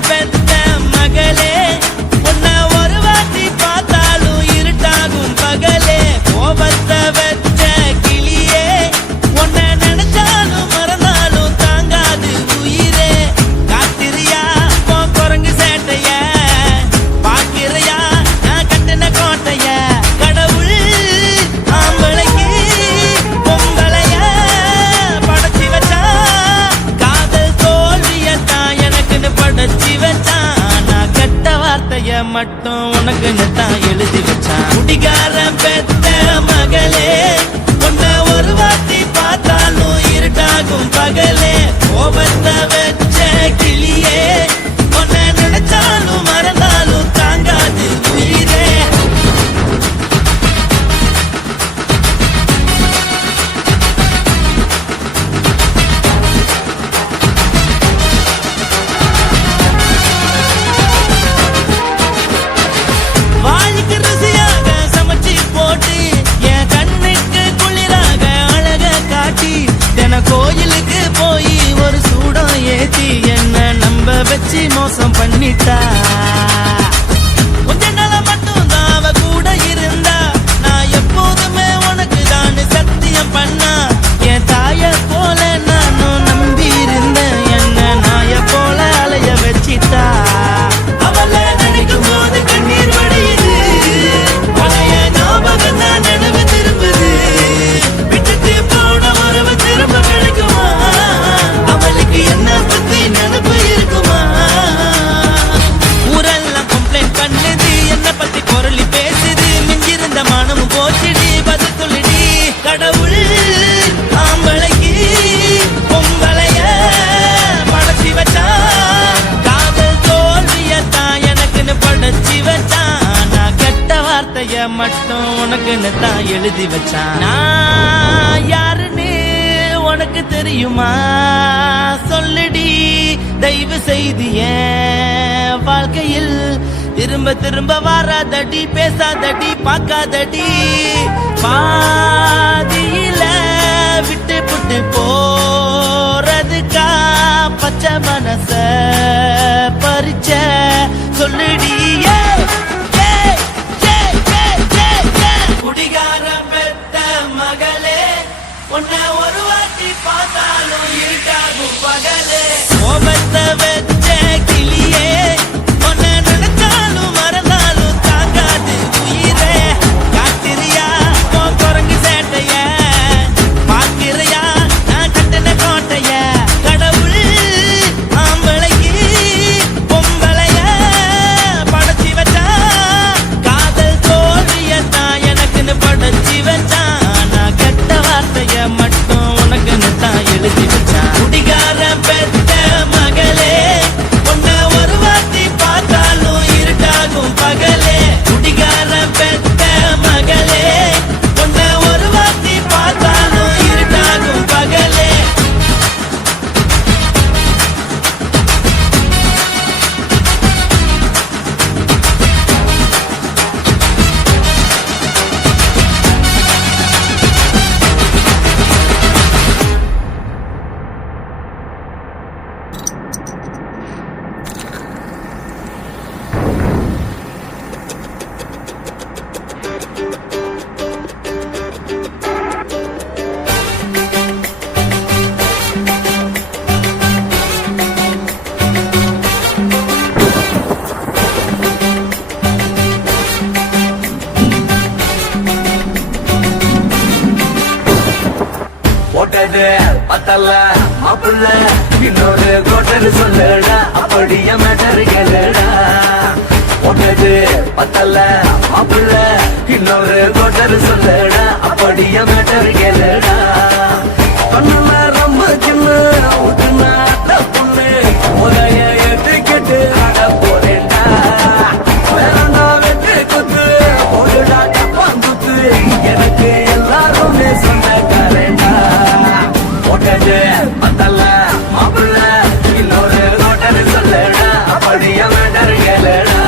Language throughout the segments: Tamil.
பெத்த மகளே உன்னை ஒரு வாட்டி பார்த்தாலும் இருட்டாகும் பகலே கோபத்தை வச்ச கிளியே உன்னை நினைச்சாலும் மறந்தாலும் தாங்காது உயிரே காத்திரியா உன் குரங்கு சேட்டைய பாக்கிறையா நான் கட்டின கோட்டைய கடவுள் ஆம்பளைக்கு பொங்கலைய படைச்சி வச்சா காதல் தோல்வியத்தான் எனக்குன்னு படைச்சி வச்சான் நான் கெட்ட வார்த்தைய மட்டும் உனக்குன்னு தான் எழுதி வச்சான் குடிகாரன் பெத்த மகளே உன்னை ஒரு வாட்டி பார்த்தாலும் இருட்டாகும் பகலே கோபத்தை வச்ச கிளியே உன்னை நினைச்சாலும் மறந்தாலும் தாங்காது உயிரே வாய்க்கு ருசியாக சமைச்சு போட்டு என் கண்ணுக்கு குளிராக அழக காட்டி தின கோயிலுக்கு போய் ஒரு சூடம் ஏத்தி என்ன நம்ப வச்சு மோசம் பண்ணிட்டா கொஞ்ச நாள மட்டும் தான் அவ கூட இருந்தா நான் எப்போதுமே உனக்கு தான் சத்தியம் பண்ணா என் தாய போல நானும் நம்பி இருந்தேன் என்ன நாய போல அலைய வச்சிட்டா அவளை நினைக்கும் போது கண்ணீர் வடியுது பழைய ஞாபகம் தான் நினைவு திரும்புது விட்டுட்டு போன உறவு திரும்ப கிடைக்குமா அவளுக்கு என்ன பத்தி நினைப்பு இருக்குமா ஊரெல்லாம் கம்ப்ளைண்ட் பண்ணுது என்ன பத்தி குரலி பேசுது மிஞ்சிருந்த மானமும் போச்சுடி பதில் சொல்லுடி கடவுள் ஆம்பளைக்கு பொங்கலைய படைச்சி வச்சா காதல் தோல்வியத்தான் எனக்குன்னு படைச்சி வச்சான் நான் கெட்ட வார்த்தைய மட்டும் உனக்குன்னு தான் எழுதி வச்சான் நான் யாருன்னு உனக்கு தெரியுமா சொல்லுடி தயவு செய்து என் வாழ்க்கையில் திரும்ப திரும்ப வராதடி பேசாதடி பார்க்காதடி பாதியில விட்டு புட்டு போறதுக்கா பச்சை மனச பறிச்ச சொல்லுடி குடிகாரம் பெத்த மகளே உன்னை ஒரு வாட்டி பார்த்தாலும் இருட்டாகும் பகலே கோபத்தை வச்ச கிளியே உன்னை நினைச்சாலும் மறந்தாலும் தாங்காது உயிரே காத்திரியா உன் குரங்கு சேட்டைய பாக்கிறையா நான் கட்டின கோட்டைய கடவுள் ஆம்பளைக்கு பொங்கலைய படைச்சி வச்சா காதல் தோல்வியத்தான் எனக்குன்னு படைச்சி வச்சான் நான் கெட்ட வார்த்தைய மட்டும் உனக்குன்னு தான் எழுதி வச்சான் குடிகாரன் பெத்த மகளே உன்னை ஒரு வாட்டி பார்த்தாலும் இருட்டாகும் பகலே குடிகாரன் பெத்த மகளே உன்னை ஒரு வாட்டி பார்த்தாலும் இருட்டாகும் பகலே போட்டது பத்தல்ல மாப்பிள்ள இன்னொரு கோட்டர் சொல்லுடா அப்படியே மேட்டர் கேளுடா போட்டது பத்தல்ல மாப்பிள்ள இன்னொரு கோட்டர் சொல்லுடா அப்படியே மேட்டர் கேளுடா கண்ணுல ரொம்ப சின்ன ஊட்டுனா பொண்ணு உதய எட்டுக்கிட்டு ஆட போறேன்டா வேறண்டா வெட்டு குத்து போடுடா டப்பாங்குத்து எனக்கு எல்லாருமே சொந்தக்காரண்டா போட்டது பத்தல்ல மாப்பிள்ள இன்னொரு கோட்டர் சொல்லுடா அப்படியே மேட்டர் கேளுடா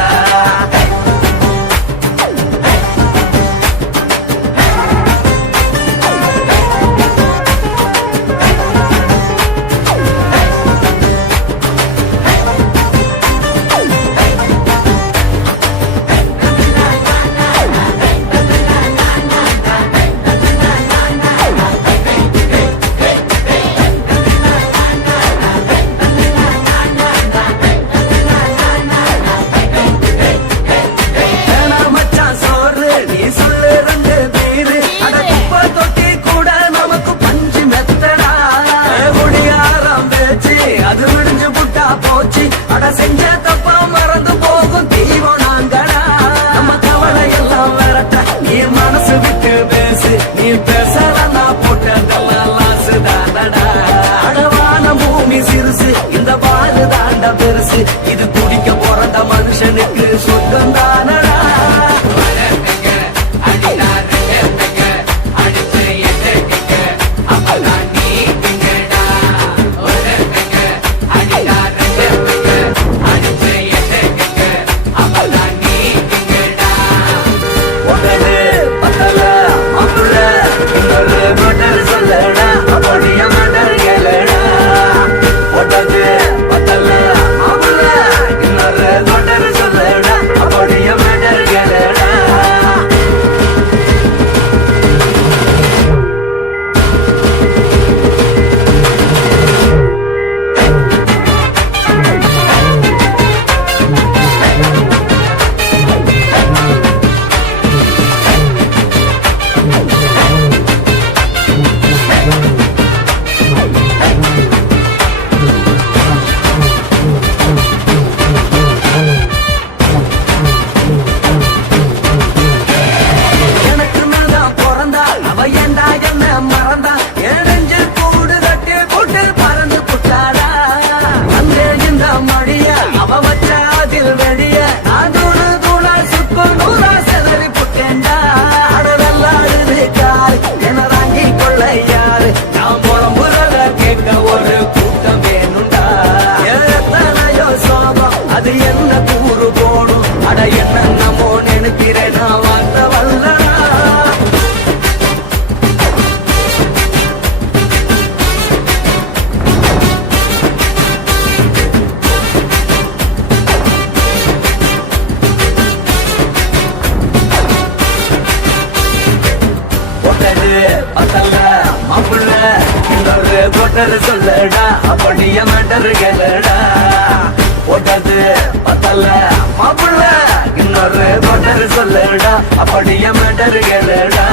அட செஞ்ச தப்பா மறந்து போகும் தெய்வம் நாங்கடா நம்ம கவலை எல்லாம் விரட்ட நீ மனசு விட்டு பேசு நீ பேசலன்னா போட்டதெல்லாம் லாசு தானடா அடவான பூமி சிறுசு இந்த பாலு தாண்ட பெருசு இது குடிக்க பிறந்த மனுஷனுக்கு சொர்க்கம் தானடா ஒரு கூட்டம் வேணுண்டா எத்தனையோ சோகம் அது என்ன கூறு போடும் அட என்னமோ நினைக்கிறேன் நான் வார்த்த வல்லடா மாப்புள்ள இன்னொரு கொட்டரு சொல்லடா அப்படிய மேட்டரு கேளடா போட்டது பத்தல மாப்புள்ள இன்னொரு கொட்டரு சொல்லடா அப்படிய மேட்டரு கேளடா